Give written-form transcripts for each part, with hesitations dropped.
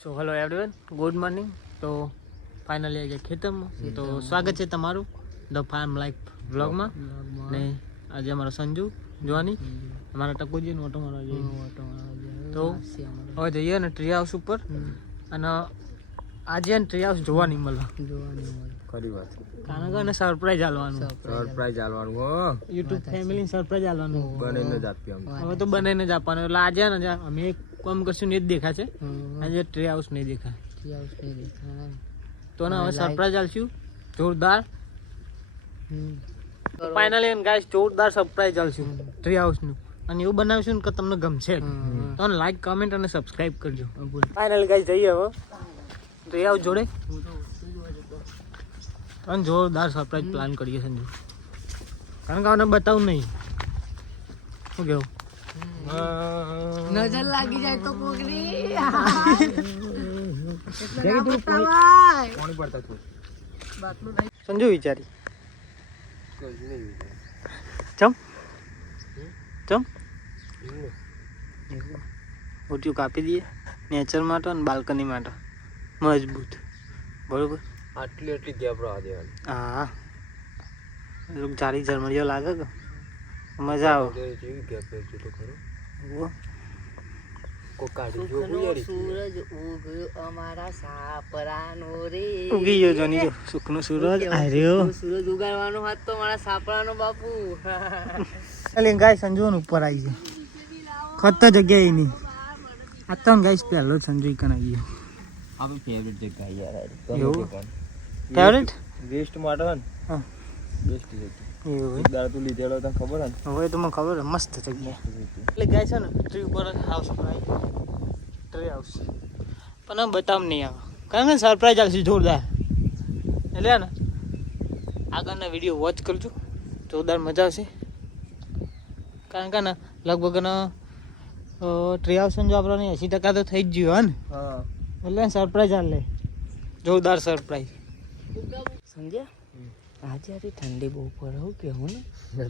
So hello everyone, good morning. તો finally આજે ખેતરમાં તો સ્વાગત છે તમારું ધ ફાર્મ લાઈફ વ્લોગમાં. ને આજે અમારો સંજુ જોવાની, અમારા ટકુજીનો ઓટો મારવા જઈએ. તો હવે જઈએ ને ટ્રી હાઉસ ઉપર, અને આજે ટ્રી હાઉસ જોવા નહીં મળે. ખરી વાત. કારણ કે સરપ્રાઈઝ આલવાનું, સરપ્રાઈઝ આલવાનું હો. યુટ્યુબ ફેમિલી સરપ્રાઈઝ આલવાનું. બનેને જ આપી આમ. હવે તો બનાવીને જ આપવાનું. એટલે આજે ને અમે કામ કરશું ને જ દેખાશે, આજે ટ્રી હાઉસ નહીં દેખાય. તો હવે સરપ્રાઈઝ આલશું જોરદાર. ફાઇનલી ગાઈસ જોરદાર સરપ્રાઈઝ આલશું ટ્રી હાઉસ નું, અને એવું બનાવશું ને કે તમને ગમશે. તો લાઈક, કમેન્ટ અને સબસ્ક્રાઇબ કરજો. ફાઇનલી ગાઈસ જઈએ હવે ટ્રી હાઉસ જોડે, અને જોરદાર સરપ્રાઈઝ પ્લાન કરીએ સંજુ. કારણ કે આને બતાવું નહીં, શું કેવું? નજર લાગી જાય તો કોકરી કોણ પડતા તું સંજુ વિચારી ચમ ચમ મોટિયું કાપી દઈએ નેચર માટે અને બાલ્કની માટે મજબૂત, બરોબર. આટલી આટલી ગેપ રહા દેવાની. હા, જારી ઝરમરીઓ લાગે કે મજા આવે. જેવી ગેપ છે તો ખરો. વો કો કાઢી જો યારી. સૂરજ ઉગ્યો અમારા સાપરાનો રે. ઉગી ગયો જોની, જો સુખનો સૂરજ આર્યો. સૂરજ ઉગાડવાનો હાથ તો મારા સાપરાનો બાપુ. એટલે ગાય સંજુ ઉપર આવી છે, ખત જગ્યાએ નહીં. આ તો ગાઈસ પહેલો જ સંજુ કન આવી ગયો. આપણી ફેવરિટ જગ્યા યાર. એવું? ફેવરિટ વેસ્ટ માટે ને. હા, બેસ્ટ જગ્યા. એવું દાળ તું લીધેલો તને ખબર ને. હવે તો મને ખબર, મસ્ત જગ્યા. એટલે ગાય છે ને ટ્રી ઉપર હાઉસ ઉપર આવી ટ્રી હાઉસ, પણ આમ બતાવ નહીં આવે, કારણ કે સરપ્રાઈઝ આવશે જોરદાર. એટલે ને આગળના વિડીયો વોચ કરજો, જોરદાર મજા આવશે. કારણ કે ને લગભગ ને ટ્રી હાઉસ જો આપણને 80% તો થઈ જ ગયું હે ને. હા, એટલે સરપ્રાઈઝ આલે, જોરદાર સરપ્રાઈઝ. સમજ્યા? આજે ઠંડી બહુ પડે, હું કેવું ને.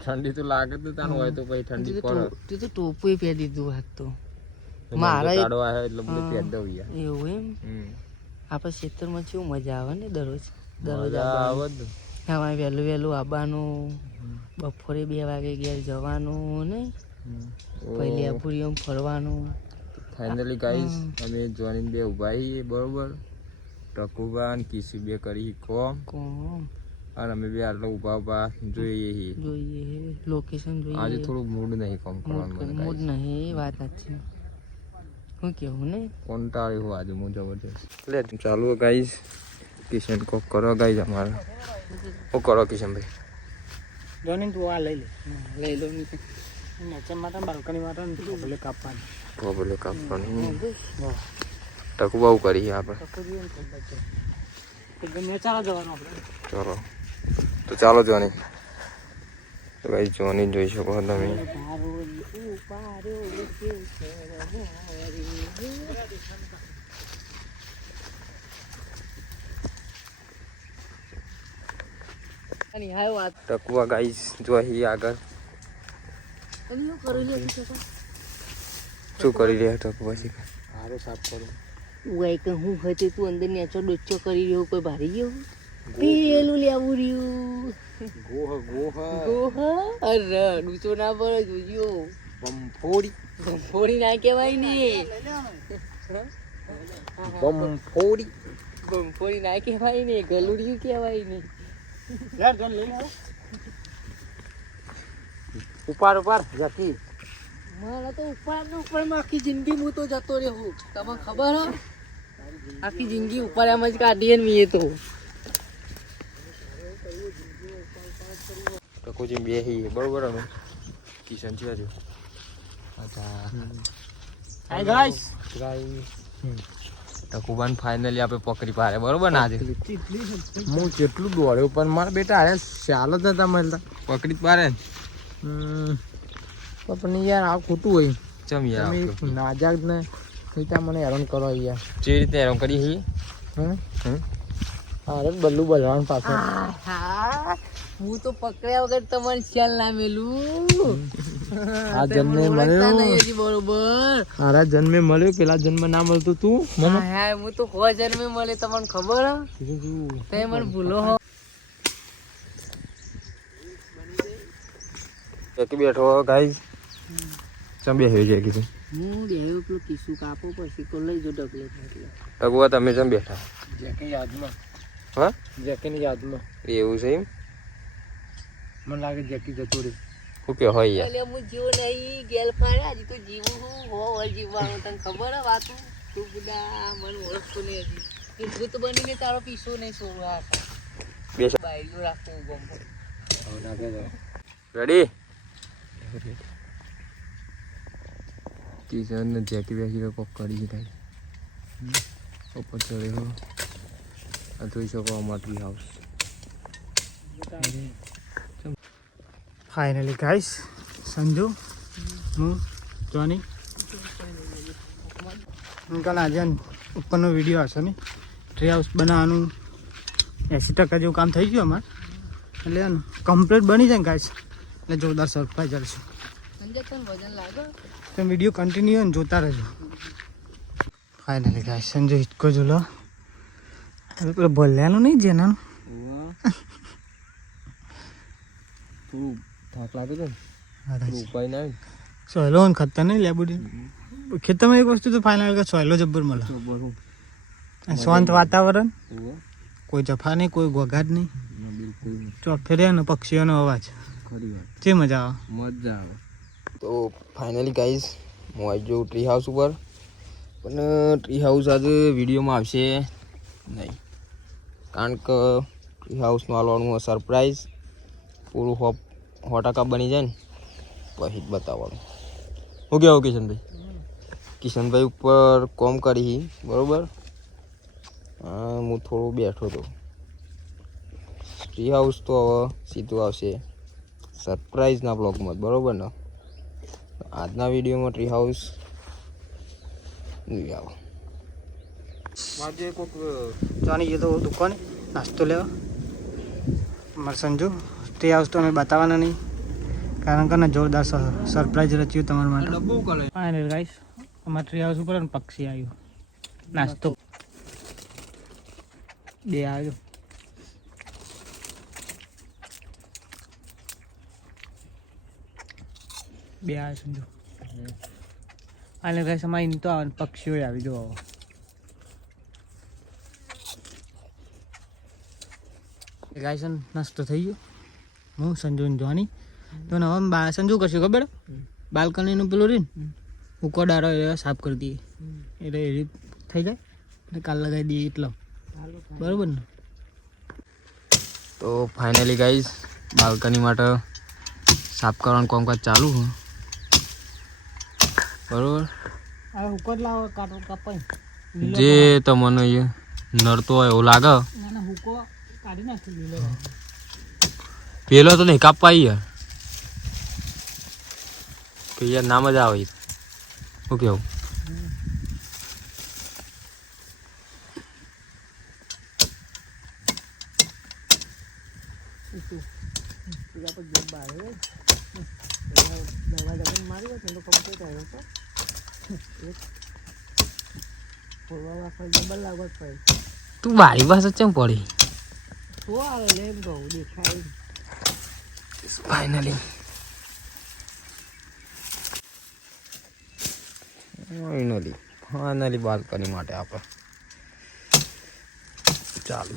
ઠંડી તો લાગે તો તાન હોય તો પછી ઠંડી પડે. તું તો ટોપુય પહેરી દીધું હાથ તો. મારા મારા કાઢો આયો એટલે બધું પહેર દઉં યાર. એવું એમ? આપણે ખેતરમાં કેવું મજા આવે ને દરરોજ આવે જ. સવારે વહેલું વહેલું આવવાનું, બપોરે 2 વાગે ઘેર જવાનું ને પહેલી આબુરીઓ ફરવાનું. ફાઇનલી ગાઈસ અમે જોઈન બે ઉભા છીએ, બરોબર. ટકુબા અને કિસુ બે કરી કોમ, અને અમે બે આટલો ઉભા જોઈએ છીએ. જોઈએ લોકેશન જોઈએ. આજે થોડું મૂડ નહીં કામ કરવાનું. મૂડ નહીં, એ વાત નથી. શું કેવું ને, કંટાળી હું આજે હું જબરદસ્ત. લે ચાલુ ગાઈસ, કિશન કોક કરો ગાઈસ અમારે. ઓ કરો કિશનભાઈ. જોની તું આ લઈ લે, લઈ લો નેચર માટે બાલ્કની માટે ભલે કાપવાની. બોલે કાપવાની ટકુ બહુ કરી આપણે. નેચર જવાનું આપણે. ચલો તો ચાલો જોની. તો ગાઈસ જોની જોઈ શકો તમે. ટકુવા ગાઈસ જો અહીં આગળ શું કરી રહ્યા ટકુવા છે? હારો સાફ કરું. હું હતી તું અંદર નેચો ડોચો કરી રહ્યો, કોઈ ભારી ગયો પેલું લેવું રહ્યું. ગોહ અરે ડૂચો ના પડે, જોજો. બમફોડી ના કહેવાય ને, બમફોડી ના કહેવાય ને, ગલુડિયું કહેવાય ને. ઉપાર જતી. મારા તો ઉપર આખી જિંદગી હું તો જતો રહ્યો, તમને ખબર હો? આખી જિંદગી ઉપર એમ જ કાઢીએ ને મીએ તો. ટકુજી બે હી બરોબર. અમે કિશન છે હજુ. હાય ગાઈસ, ટકુબાન ફાઇનલી આપણે પકડી પાડે, બરોબર ને. આજે હું કેટલું દોડ્યો પણ મારા બેટા અરે ચાલો જ નતા મળતા, પકડી જ પાડે ને. પણ યાર આ ખોટું હોય. ચમ યાર નાજાક ને મને હેરાન કરો યાર. જે રીતે હેરાન કરી છીએ. અરે બલ્લુ બલવાન પાછો હા હું તો પકડ્યા વગર તમને ખ્યાલ ના મેલું આ જન્મે મળ્યો બરોબર મારા જન્મે મળ્યો પેલા જન્મ ના મળતું તું મને હા હું તો હો જન્મે મળે તમને ખબર તે મને ભૂલો હો એક બેઠો ગાઈસ ચમ બેહ્યો છે કીધું હું બેહ્યો પેલું કિસ્સું કાપો પછી તો લઈ જો ડગલે એટલે અગવા તમે ચમ બેઠા જેકી યાદમાં હા જેકીની યાદમાં એવું છે એમ મને લાગે જેકી જતો રે શું કે હોય યાર એટલે હું જીવ નહીં ગેલ ફાડ્યા હજી તો જીવું હું હો જીવવાનું તને ખબર હે વાતું તું બુડા મને ઓળખતો નહીં હજી એ ભૂત બનીને તારો પીસો નહીં છોડવા બેસ બાયલું રાખવું ગમો રેડી કિશન ને જેકી બેસી તો કોક કરી થાય ઉપર ચડે હો આ જોઈ શકો અમાર tree house finally guys Sanju હું જોની અંકલ આજે ઉપરનો વિડીયો હશે ને ટ્રી હાઉસ બનાવવાનું 80% જેવું કામ થઈ ગયું અમારે એટલે કમ્પ્લીટ બની જાય ને ગાઈસ એટલે જોરદાર સરપ્રાઈઝ આવશે સંજય તને વજન લાગે તો વિડીયો કન્ટિન્યુ ને જોતા રહેજો ફાઇનલી ગાઈસ સંજુ હિચકો ઝૂલો હવે પેલો ભલ્યાનું નહીં જેનાનું થોડું થાક લાગે છે ને ઉપાય ના સોયલો ને ખતર નહીં લેબુડી ખેતરમાં એક વસ્તુ તો ફાઇનલ કે સોયલો જબ્બર મળે શાંત વાતાવરણ કોઈ જફા નહીં કોઈ ઘોઘાટ નહીં ચોફેરે ને પક્ષીઓનો અવાજ જે મજા આવે તો ફાઇનલી ગાઈઝ હું આવી ગયો ટ્રી હાઉસ ઉપર પણ ટ્રી હાઉસ આજે વિડીયોમાં આવશે નહીં કારણ કે ટ્રી હાઉસમાં આવવાનું સરપ્રાઈઝ પૂરું 100% બની જાય ને પછી જ બતાવવાનું શું કહેવું કિશનભાઈ ઉપર કોમ કરી બરાબર હું થોડું બેઠો હતો ટ્રી હાઉસ તો હવે સીધું આવશે સરપ્રાઈઝના બ્લોગમાં બરાબર ને આજના વિડીયોમાં ટ્રી હાઉસ નહીં આવો આજે કોઈક જાણી ગયો તો દુકાને નાસ્તો લેવા મારે સંજુ ટ્રી હાઉસ તો અમે બતાવવાના નહીં કારણ કે જોરદાર સરપ્રાઈઝ રચ્યું તમારા માટે ફાઇનલ ગાઈસ અમારા ટ્રી હાઉસ ઉપર પક્ષી આવ્યું નાસ્તો બે આવ્યો બે આવ્યો સમજો અને ગાઈસ અમારે ઇન તો આવે પક્ષીઓ આવી જો ગાઈસ નાસ્તો થઈ ગયો હું સંજુ જોની તો હવે સંજુ કરશું ખબર બાલ્કનીનું પેલું રીન ઉકોડારો એ સાફ કરી દઈએ એટલે એ રીત થઈ જાય એટલે કાલ લગાવી દઈએ એટલો બરાબર ને તો ફાઇનલી ગાઈઝ બાલ્કની માટે સાફ કરવાનું કામકાજ ચાલુ છે બરાબર આ હુકો લાવો કાટો કાપાઈ જે તમને નડતો હોય એવું લાગે ના હુકો કાઢી નાખી લીલો પેલો તો નહીં કાપવા યાર કે યાર ના મજા આવે શું કેવું તું મારી પાસે ચમ પડી ફાઇનલી ફાઇનલી બાલ્કની માટે આપણે ચાલુ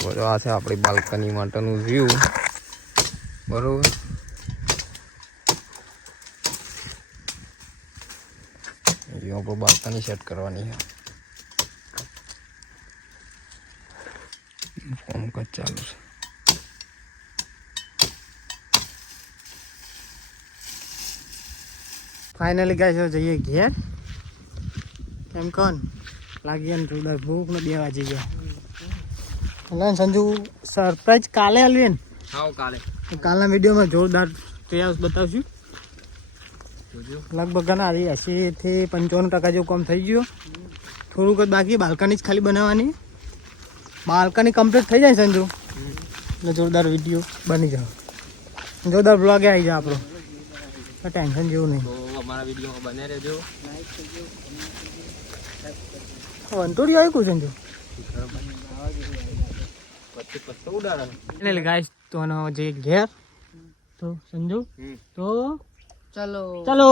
છે આ છે આપણી બાલ્કની માટેનું વ્યૂ બરોબર આપણે બાલ્કની સેટ કરવાની છે કામકાજ ચાલુ છે ફાઇનલી ગાઈસ જઈએ ઘેર કેમ કોણ લાગી ગયા ને જોરદાર ભૂખ ને 2 વાગી ગયા એટલે સંજુ સરપ્રાઈઝ કાલે આલવી ને હા કાલે કાલના વિડીયોમાં જોરદાર ટ્રી હાઉસ બતાવશું લગભગ ના 80 થી 95% જેવું કામ થઈ ગયું થોડુંક જ બાકી બાલ્કની જ ખાલી બનાવવાની. બાલ્કની કમ્પ્લીટ થઈ જાય સંજુ એટલે જોરદાર વિડીયો બની જાય, જોરદાર બ્લોગ આવી જાય આપણો. ટેન્શન જેવું નહીં. તો અમારા વિડીયોમાં બને રહેજો. વંટોડી આવી કોઈ સંજુ પછી પત્તો ઉડાડે. એટલે ગાઈસ તો આનો જે ઘેર તો સંજુ તો ચલો ચલો.